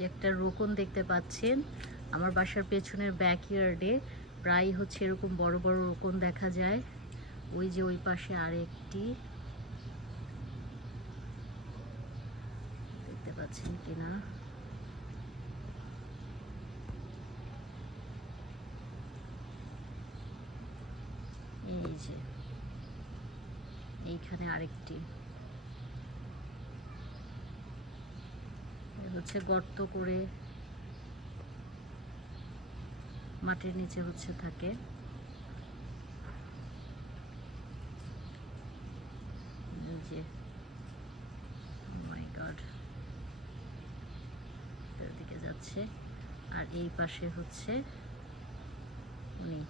যে একটা রোকন দেখতে পাচ্ছেন আমার বাসার পেছনের ব্যাকইয়ার্ডে প্রায় হচ্ছে এরকম বড় বড় রোকন দেখা যায়। ওই যে ওই পাশে আরেকটি দেখতে পাচ্ছেন কিনা, এই যে এইখানে আরেকটি হচ্ছে গর্ত করে মাটির নিচে হচ্ছে থাকে। এই যে মাই গড দিকে যাচ্ছে, আর এই পাশে হচ্ছে উনি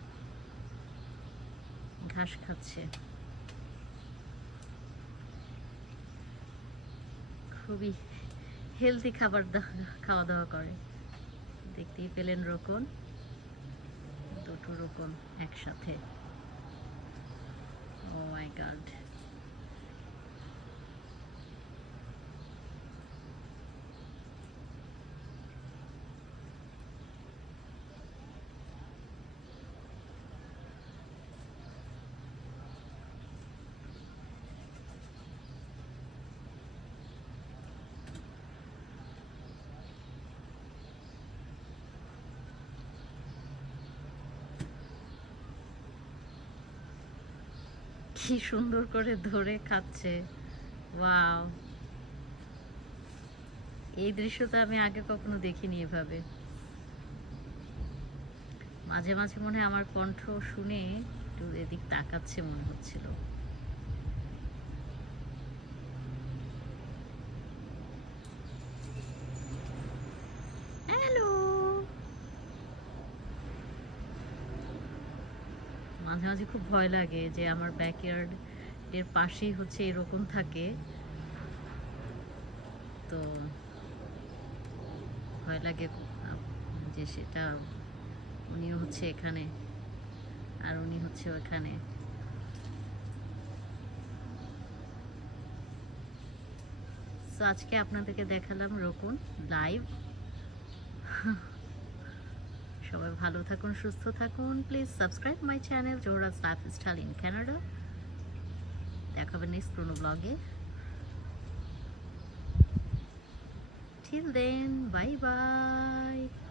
ঘাস খাচ্ছে। খুবই হেলদি খাওয়া দাওয়া করে। দেখতেই পেলেন রোকন, দুটো রোকন একসাথে। ও মাই গড, কি সুন্দর করে ধরে খাচ্ছে। ওয়াও, এই দৃশ্যটা আমি আগে কখনো দেখিনি এভাবে। মাঝে মাঝে মনে হয় আমার কণ্ঠ শুনে একটু এদিক তাকাচ্ছে মনে হচ্ছিল। হ্যালো, মাঝে মাঝে খুব ভয় লাগে যে আমার ব্যাকইয়ার্ড এর পাশেই হচ্ছে এরকম থাকে, তো ভয় লাগে যে সেটা উনিও হচ্ছে এখানে আর উনি হচ্ছে ওখানে। তো আজকে আপনাদেরকে দেখালাম রোকন লাইভ। সবাই ভালো থাকুন, সুস্থ থাকুন। Please subscribe my channel Zohra's lifestyle in Canada. দেখা হবে নেক্সট কোনো ব্লগে। Till then, bye bye.